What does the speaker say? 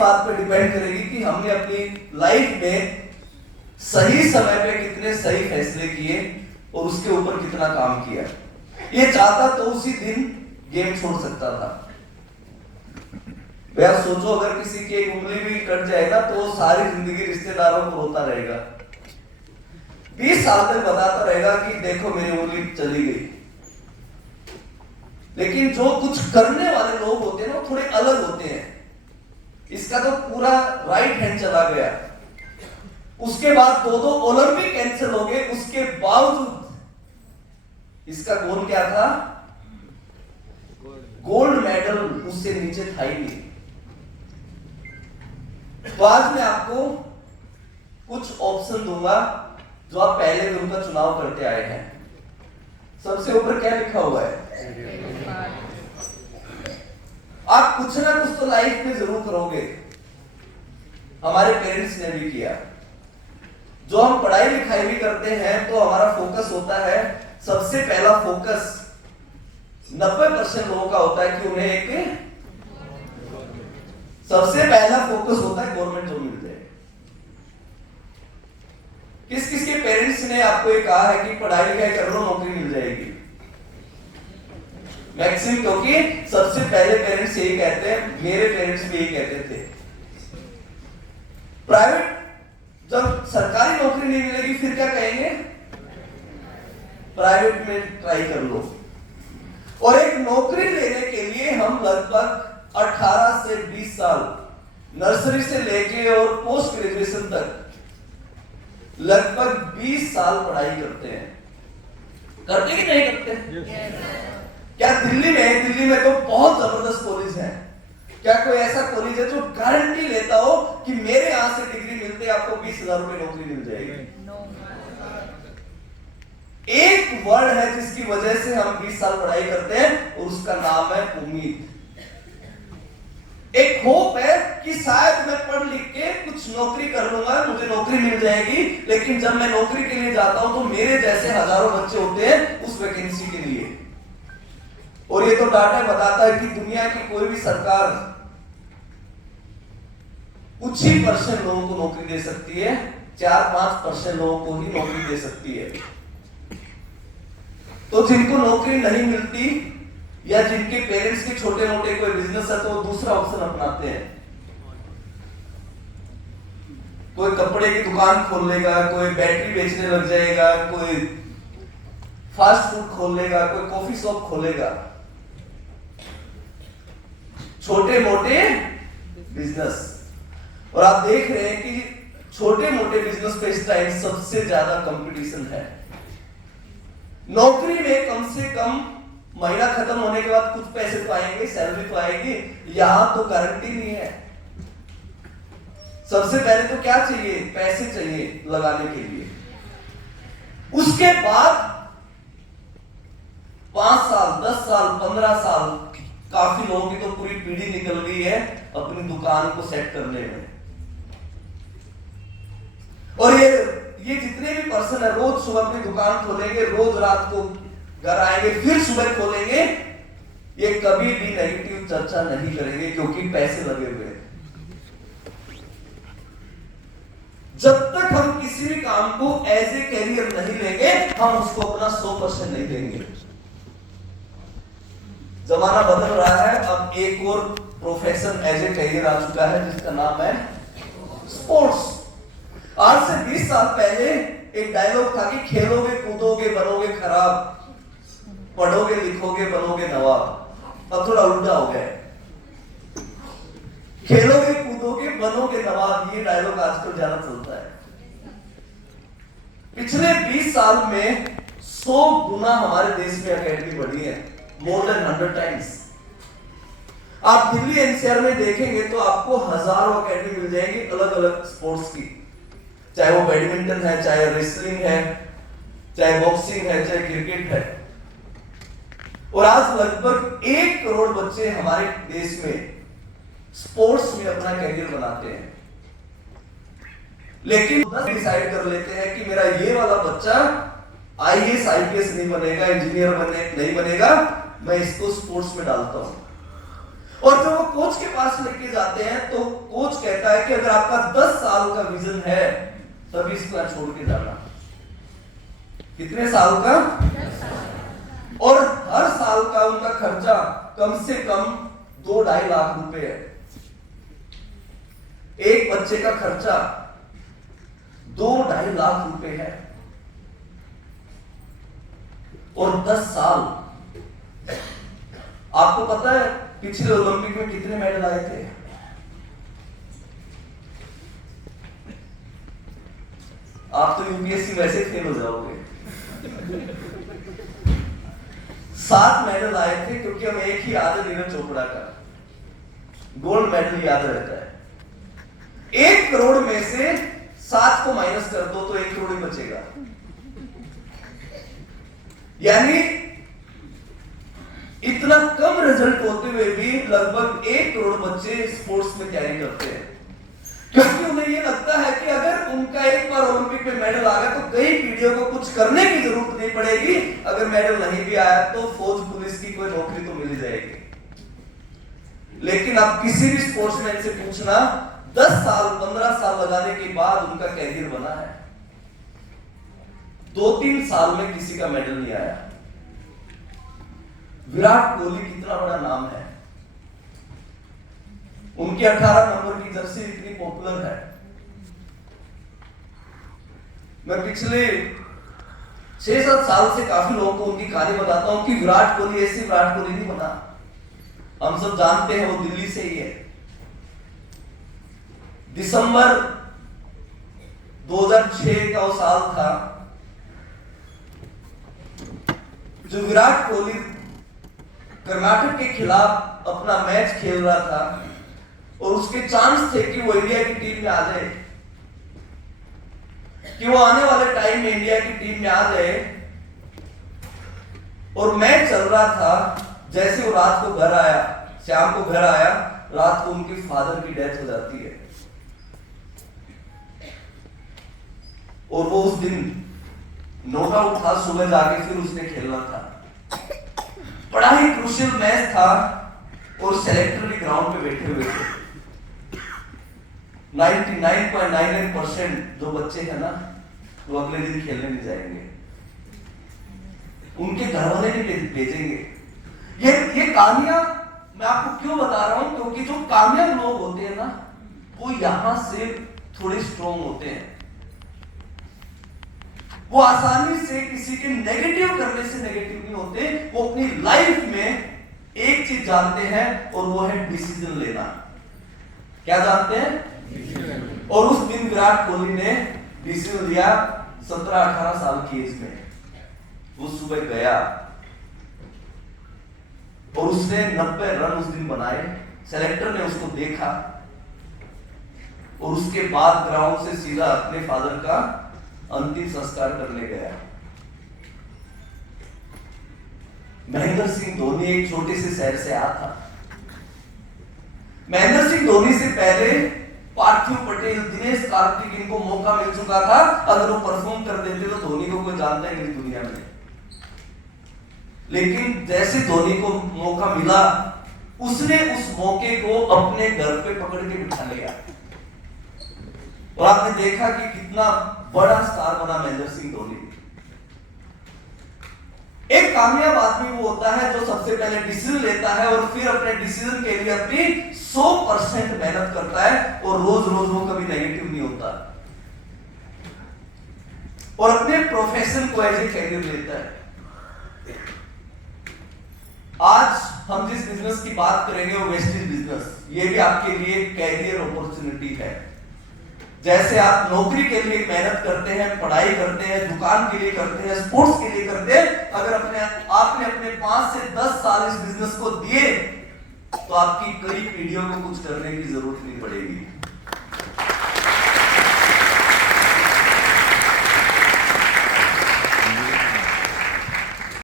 बात पे डिपेंड करेगी कि हमने अपनी लाइफ में सही समय पे कितने सही फैसले किए और उसके ऊपर कितना काम किया। ये चाहता तो उसी दिन गेम छोड़ सकता था। भैया सोचो, अगर किसी की एक उंगली भी कट जाएगा तो वो सारी जिंदगी रिश्तेदारों को रोता रहेगा, 20 साल तक बताता रहेगा कि देखो मेरी उंगली चली गई। लेकिन जो कुछ करने वाले लोग होते हैं ना, वो थोड़े अलग होते हैं। इसका तो पूरा राइट हैंड चला गया, उसके बाद दो ओलंपिक कैंसिल हो गए, उसके बावजूद इसका गोल क्या था? गोल्ड मेडल उससे नीचे था ही नहीं। तो आज मैं आपको कुछ ऑप्शन दूंगा जो आप पहले भी उनका चुनाव करते आए हैं। सबसे ऊपर क्या लिखा हुआ है? आप कुछ ना कुछ तो लाइफ में जरूर करोगे। हमारे पेरेंट्स ने भी किया। जो हम पढ़ाई लिखाई भी करते हैं तो हमारा फोकस होता है, सबसे पहला फोकस 90% लोगों का होता है कि उन्हें एक सबसे पहला फोकस होता है गवर्नमेंट जॉब मिल जाए। किस किस के पेरेंट्स ने आपको ये कहा है कि पढ़ाई लिखाई कर लो नौकरी मिल जाएगी? मैक्सिमम, क्योंकि सबसे पहले पेरेंट्स यही कहते हैं, मेरे पेरेंट्स भी यही कहते थे। प्राइवेट, जब सरकारी नौकरी नहीं मिलेगी फिर क्या कहेंगे? प्राइवेट में ट्राई कर लो। और एक नौकरी लेने के लिए हम लगभग 18 से 20 साल, नर्सरी से लेके और पोस्ट ग्रेजुएशन तक लगभग 20 साल पढ़ाई करते हैं। करते कि नहीं करते? क्या दिल्ली में तो बहुत जबरदस्त कॉलेज है। क्या कोई ऐसा कॉलेज है जो गारंटी लेता हो कि मेरे यहां से डिग्री मिलते आपको 20,000 रुपए नौकरी मिल जाएगी? एक वर्ड है जिसकी वजह से हम 20 साल पढ़ाई करते हैं और उसका नाम है उम्मीद। एक होप है कि शायद मैं पढ़ लिख के कुछ नौकरी कर लूंगा, मुझे नौकरी मिल जाएगी। लेकिन जब मैं नौकरी के लिए जाता हूं तो मेरे जैसे हजारों बच्चे होते हैं उस वैकेंसी के लिए। और ये तो डाटा बताता है कि दुनिया की कोई भी सरकार कुछ ही परसेंट लोगों को नौकरी दे सकती है, 4-5% लोगों को ही नौकरी दे सकती है। तो जिनको नौकरी नहीं मिलती या जिनके पेरेंट्स के छोटे मोटे कोई बिजनेस है तो वो दूसरा ऑप्शन अपनाते हैं। कोई कपड़े की दुकान खोल लेगा, कोई बैटरी बेचने लग जाएगा, कोई फास्ट फूड खोल लेगा, कोई कॉफी शॉप खोलेगा, छोटे मोटे बिजनेस। और आप देख रहे हैं कि छोटे मोटे बिजनेस पे इस टाइम सबसे ज्यादा कंपटीशन है। नौकरी में कम से कम महीना खत्म होने के बाद कुछ पैसे तो आएंगे, सैलरी तो आएगी, यहां तो गारंटी नहीं है। सबसे पहले तो क्या चाहिए? पैसे चाहिए लगाने के लिए। उसके बाद 5 साल, 10 साल, 15 साल, काफी लोगों की तो पूरी पीढ़ी निकल गई है अपनी दुकान को सेट करने में। और ये जितने भी पर्सन है रोज सुबह अपनी दुकान खोलेंगे, रोज रात को घर आएंगे, फिर सुबह खोलेंगे, ये कभी भी नेगेटिव चर्चा नहीं करेंगे क्योंकि पैसे लगे हुए हैं। जब तक हम किसी भी काम को एज ए कैरियर नहीं लेंगे, हम उसको अपना 100% नहीं देंगे। जमाना बदल रहा है, अब एक और प्रोफेशन एज ए कैरियर आ चुका है जिसका नाम है स्पोर्ट्स। आज से 20 साल पहले एक डायलॉग था कि खेलोगे कूदोगे बनोगे खराब, पढ़ोगे लिखोगे बनोगे नवाब। अब थोड़ा उल्टा हो गया, खेलोगे कूदोगे बनोगे नवाब, ये डायलॉग आजकल ज्यादा चलता है। पिछले 20 साल में 100 गुना हमारे देश में एकेडमी बढ़ी है, मोर देन 100 टाइम्स। आप दिल्ली एनसीआर में देखेंगे तो आपको हजारों एकेडमी मिल जाएंगी अलग अलग स्पोर्ट्स की, चाहे वो बैडमिंटन है, चाहे रेसलिंग है, चाहे बॉक्सिंग है, चाहे क्रिकेट है। और आज लगभग 1 करोड़ बच्चे हमारे देश में स्पोर्ट्स में अपना कैरियर बनाते हैं। लेकिन डिसाइड कर लेते हैं कि मेरा ये वाला बच्चा आईएएस आईपीएस नहीं बनेगा, इंजीनियर नहीं बनेगा, मैं इसको स्पोर्ट्स में डालता हूं। और जब वो कोच के पास लेके जाते हैं तो कोच कहता है कि अगर आपका 10 साल का विजन है तभी इसको छोड़ के जाना। कितने साल का? 10 साल। और हर साल का उनका खर्चा कम से कम 2-2.5 लाख रुपए है। एक बच्चे का खर्चा 2-2.5 लाख रुपए है और 10 साल। आपको पता है पिछले ओलंपिक में कितने मेडल आए थे? आप तो यूपीएससी वैसे फेल हो जाओगे। 7 मेडल आए थे, क्योंकि हम एक ही याद है नीरज चोपड़ा का, गोल्ड मेडल याद रहता है। 1 करोड़ में से 7 को माइनस कर दो तो 1 करोड़ ही बचेगा। यानी इतना कम रिजल्ट होते हुए भी लगभग 1 करोड़ बच्चे स्पोर्ट्स में तैयारी करते हैं, क्योंकि उन्हें यह लगता है कि अगर उनका एक बार ओलंपिक में मेडल आ गया तो कई पीढ़ियों को कुछ करने की जरूरत नहीं पड़ेगी। अगर मेडल नहीं भी आया तो फौज पुलिस की कोई नौकरी तो मिल ही जाएगी। लेकिन अब किसी भी स्पोर्ट्समैन से पूछना, 10 साल 15 साल लगाने के बाद उनका कैरियर बना है। 2-3 साल में किसी का मेडल नहीं आया। विराट कोहली कितना बड़ा नाम है, उनकी 18 नंबर की जर्सी इतनी पॉपुलर है। मैं पिछले 6-7 साल से काफी लोगों को उनकी कहानी बताता हूं कि विराट कोहली ऐसे विराट कोहली नहीं बना। हम सब जानते हैं वो दिल्ली से ही है। दिसंबर 2006 का वो साल था जो विराट कोहली कर्नाटक के खिलाफ अपना मैच खेल रहा था और उसके चांस थे कि वो इंडिया की टीम में आ जाए, कि वो आने वाले टाइम में इंडिया की टीम में आ जाए। और मैच चल रहा था, जैसे वो रात को घर आया, शाम को घर आया, रात को उनके फादर की डेथ हो जाती है। और वो उस दिन नॉट आउट था, सुबह जाके फिर उसने खेलना था। बड़ा ही क्रूशियल मैच था और सेलेक्टर भी ग्राउंड पे बैठे हुए थे। 99.99% जो बच्चे हैं ना वो अगले दिन खेलने नहीं जाएंगे, उनके घर वाले नहीं भेजेंगे। ये कहानियां मैं आपको क्यों बता रहा हूं, क्योंकि जो कामयाब लोग होते हैं ना वो यहां से थोड़े स्ट्रॉन्ग होते हैं। वो आसानी से किसी के नेगेटिव करने से नेगेटिव नहीं होते। वो अपनी लाइफ में एक चीज जानते हैं और वो है डिसीजन लेना। क्या जानते हैं? और उस दिन विराट कोहली ने डिसीजन लिया 17-18 साल की एज में। वो सुबह गया और उसने 90 रन उस दिन बनाए। सेलेक्टर ने उसको देखा और उसके बाद ग्राउंड से सीधा अपने फादर का अंतिम संस्कार करने गया। महेंद्र सिंह धोनी एक छोटे से शहर से आया था। महेंद्र सिंह धोनी से पहले पार्थिव पटेल, दिनेश कार्तिक इनको मौका मिल चुका था। अगर वो परफॉर्म कर देते तो धोनी को कोई जानता ही नहीं दुनिया में। लेकिन जैसे धोनी को मौका मिला, उसने उस मौके को अपने घर पे पकड़ के बिठा लिया और आपने देखा कि कितना बड़ा स्टार बना महेंद्र सिंह धोनी। एक कामयाब आदमी वो होता है जो सबसे पहले डिसीजन लेता है और फिर अपने डिसीजन के लिए अपनी 100% मेहनत करता है और रोज रोज वो कभी नेगेटिव नहीं होता और अपने प्रोफेशन को एज ए कैरियर लेता है। आज हम जिस बिजनेस की बात करेंगे वो वेस्टेज बिजनेस। ये भी आपके लिए कैरियर अपॉर्चुनिटी है। जैसे आप नौकरी के लिए मेहनत करते हैं, पढ़ाई करते हैं, दुकान के लिए करते हैं, स्पोर्ट्स के लिए करते हैं, अगर आपने अपने 5 से 10 साल इस बिजनेस को दिए तो आपकी कई पीढ़ियों को कुछ करने की जरूरत नहीं पड़ेगी।